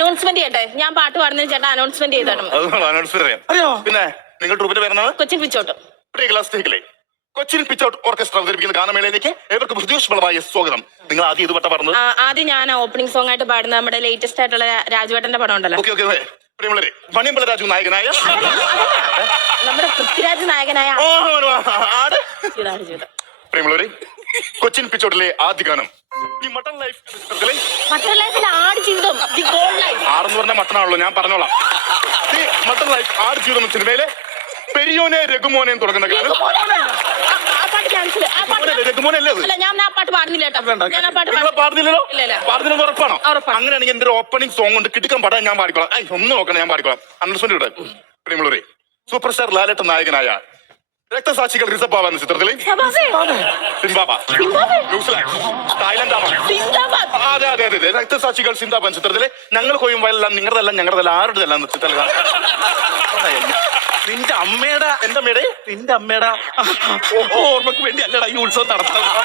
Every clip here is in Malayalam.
അനൗൺസ്മെന്റ് ചെയ്യട്ടെ? ഞാൻ പാട്ട് പാടുന്നതിന് ചേട്ടാ അനൗൺസ്മെന്റ് ചെയ്തോണം അത് അനൗൺസ്മെന്റ് അറിയാം. അറിയോ? പിന്നെ നിങ്ങൾ ട്രൂപ്പിന്റെ പേരെന്താണ്? കൊച്ചിൻ പിച്ചോട്ട്. പ്രിയ ക്ലാസ് ടേക്കിലെ കൊച്ചിൻ പിച്ചൗട്ട് ഓർക്കസ്ട്ര അവതരിപ്പിക്കുന്ന ഗാനമേളയിലേക്ക് ഏവർക്കും ഹൃദയോഷ്മളമായ സ്വാഗതം. നിങ്ങൾ ആദ്യം ഇത് പട്ട പറഞ്ഞത് ആ, ആദ്യം ഞാൻ ഓപ്പണിംഗ് സോങ് ആയിട്ട് പാടുന്ന നമ്മുടെ ലേറ്റസ്റ്റ് ആയിട്ടുള്ള രാ- രാജുവേട്ടന്റെ പടം ഉണ്ടല്ലോ. ഓക്കെ ഓക്കെ പ്രിയമുള്ളവരെ മണിയമ്പല രാജു നായകനായ നമ്മുടെ പൃഥ്വിരാജ് നായകനായ ഓ, ആട്. ചെയ്തത് പ്രിയമുള്ളവരെ കൊച്ചിൻ പിച്ചോട്ടിലെ ആദ്യ ഗാനം ഈ മട്ടൺ ലൈഫ് മറ്റൊരു ലൈഫിൽ ആട് ജീവിതം ദി ഗോൾ ലൈഫ്. ആറെന്ന് പറഞ്ഞ മട്ടണാണല്ലോ ഞാൻ പറഞ്ഞോളാം. ഈ മട്ടൺ ലൈഫ് ആട് ജീവിതം സിനിമയിലെ പെരിയോനെ രഘുമോനെ തുടങ്ങുന്ന പാടുന്നില്ലല്ലോ? ഉറപ്പാണോ? അങ്ങനെയാണെങ്കിൽ എന്റെ ഓപ്പണിംഗ് സോങ് ഉണ്ട്. കിട്ടിക്കാൻ പാടാൻ ഞാൻ പാടിക്കോളാം. ഒന്ന് നോക്കണം ഞാൻ പാടിക്കോളാം. അണ്ടർസ്റ്റാൻഡ് ഇവിടെ സൂപ്പർ സ്റ്റാർ ലാലേട്ടൻ നായകനായ രക്തസാക്ഷികൾ റിസബാബ എന്ന ചിത്രത്തിലെ. സിംബാബ ന്യൂസിലാൻഡ് തായ്ലൻഡ് സിന്ദാബാദ്. അതെ അതെ അതെ രക്തസാക്ഷികൾ സിന്താബൻ ചിത്രത്തിലെ. ഞങ്ങൾ കൊയ്യും വയലെല്ലാം നിങ്ങളുടെല്ലാം ഞങ്ങളുടെല്ലാം ആരുടെതല്ല ചിത്രത്തിൽ നിന്റെ അമ്മയുടെ എന്റെ അമ്മയുടെ നിന്റെ അമ്മയുടെ ഓർമ്മക്ക് വേണ്ടി അല്ലടാ ഈ ഉത്സവം നടത്തുന്നത്.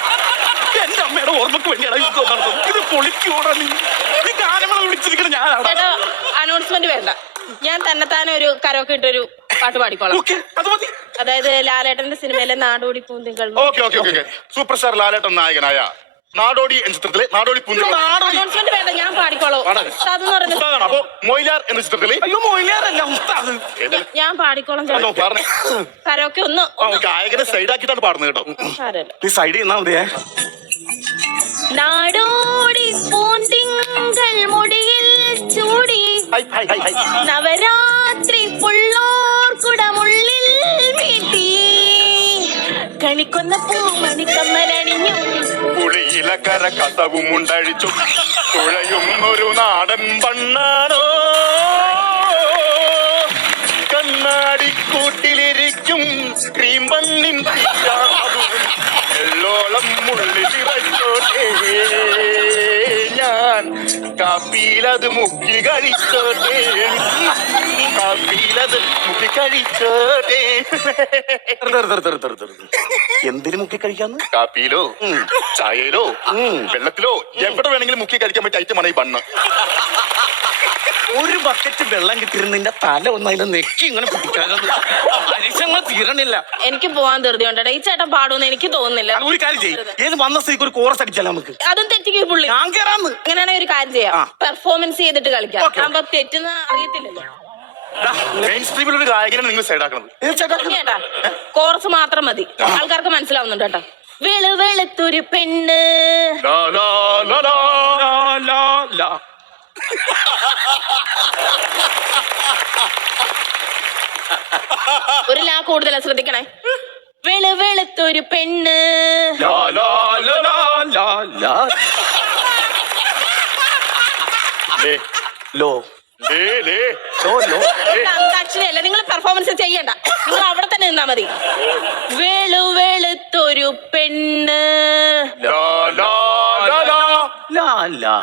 എന്റെ അമ്മയുടെ ഓർമ്മക്ക് വേണ്ടിയാണ് ഈ ഉത്സവം നടത്തുന്നത്. ഇത് പൊളിക്കോടാ നീ. ഈ ഗാനങ്ങളെ വിളിച്ചിരിക്കണം ചേട്ടാ അനൗൺസ്മെന്റ് വേണ്ട. ഞാൻ തന്നെത്താനെ ഒരു കരോക്കെ ഇട്ടൊരു പാട്ട് പാടിക്കോളാം. അത് മതി. അതായത് ലാലേട്ടന്റെ സിനിമയിലെ Nadodi Poonthinkal okay okay okay super star Lalettan നായകനായ നാടോടി എന്ന ചിത്രത്തിലെ നാടോടി പൂന്തികൾ. അനൗൺസ്മെന്റ് വേണ്ട ഞാൻ പാടിക്കോളാം. പാടാം. ഉസ്താദ് എന്ന് പറയുന്നത് അപ്പൊ മൊയിലാർ എന്ന ചിത്രത്തിലെ അയ്യോ മൊയിലാറല്ല ഉസ്താദ്. ഞാൻ പാടിക്കോളാം ചേട്ടാ പറഞ്ഞേ. കരോക്കെ ഒന്ന്. ഗായകനെ സൈഡ് ആക്കിയിട്ടാണ് പാടുന്നത് കേട്ടോ. സാരമില്ല. നീ സൈഡ് നിന്നാ മതിയേ. നാടോടി പൂന്തിങ്കൾ മുടിയിൽ ചൂടി ഹൈ, ഹൈ, ഹൈ, ഹൈ. നവരാത്രി പുള്ളോർ കളിക്കൊന്ന പൂമണിക്കമ്മലണിഞ്ഞു കര കഥവും ഉണ്ടഴിച്ചു. തുഴയും ഒരു നാടൻ പണ്ണാനോ കണ്ണാടിക്കൂട്ടിലിരിക്കും ക്രീം പണ്ണിൻ എല്ലോളം മുള്ളി തിറച്ചോട്ടെ ഞാൻ കാപ്പിയിലത് മുക്കി കഴിച്ചോട്ടേ. കാപ്പിയിലത് മുക്കി കഴിച്ചോട്ടെ. എന്തിനു മുക്കി കഴിക്കാന്ന്? കാപ്പിയിലോ ചായയിലോ വെള്ളത്തിലോ എവിടെ വേണമെങ്കിലും മുക്കി കഴിക്കാൻ പറ്റിയ ഐറ്റമാണ് ഈ ബണ്ണ്. ഒരു ബക്കറ്റ് വെള്ളം കിട്ടിയിരുന്നതിന്റെ തല ഒന്ന് അതിൽ നെക്കി ഇങ്ങനെ തീരണില്ല. എനിക്ക് പോവാൻ ധൃതി ഉണ്ടടാ. ഈ ചേട്ടൻ പാടുമെന്ന് എനിക്ക് തോന്നുന്നില്ല. അത് ഒരു കാര്യം ചെയ്യും. ഏത് വന്ന സ്ഥിതിക്ക് ഒരു കോറസ് അടിച്ചാലോ നമുക്ക്? അതും തെറ്റിക്കും പുള്ളി. ഞാൻ കേറാന്ന്. അങ്ങനെയാണെങ്കിൽ ഒരു കാര്യം ചെയ്യാം. പെർഫോമൻസ് ചെയ്തിട്ട് കളിക്കാം. അപ്പൊ തെറ്റുന്ന അറിയത്തില്ലല്ലോ. മെയിൻ സ്ട്രീമിൽ ഒരു ഗായകനെ നിങ്ങൾ ചേട്ടാ കോറസ് മാത്രം മതി. ആൾക്കാർക്ക് മനസ്സിലാവുന്നുണ്ട് കേട്ടോ. വെളു വെളുത്തൊരു പെണ്ണ്. ലാ, ലാ, ലാ, ലാ. ലാ, ലാ, ലാ. ഒരു ലാ കൂടുതലാ ശ്രദ്ധിക്കണേ. വെളു വെളുത്തൊരു പെണ്ണ്. ലാ, ലാ, ലാ, ലാ, ലാ, ലാ. ലേ, ലോ ലേ, ലേ. ലോ ലോ നിങ്ങൾ പെർഫോമൻസ് ചെയ്യണ്ട. നിങ്ങൾ അവിടെ തന്നെ നിന്നാ മതി. വെളു വെളുത്തൊരു പെണ്ണ്. ലാ ലാ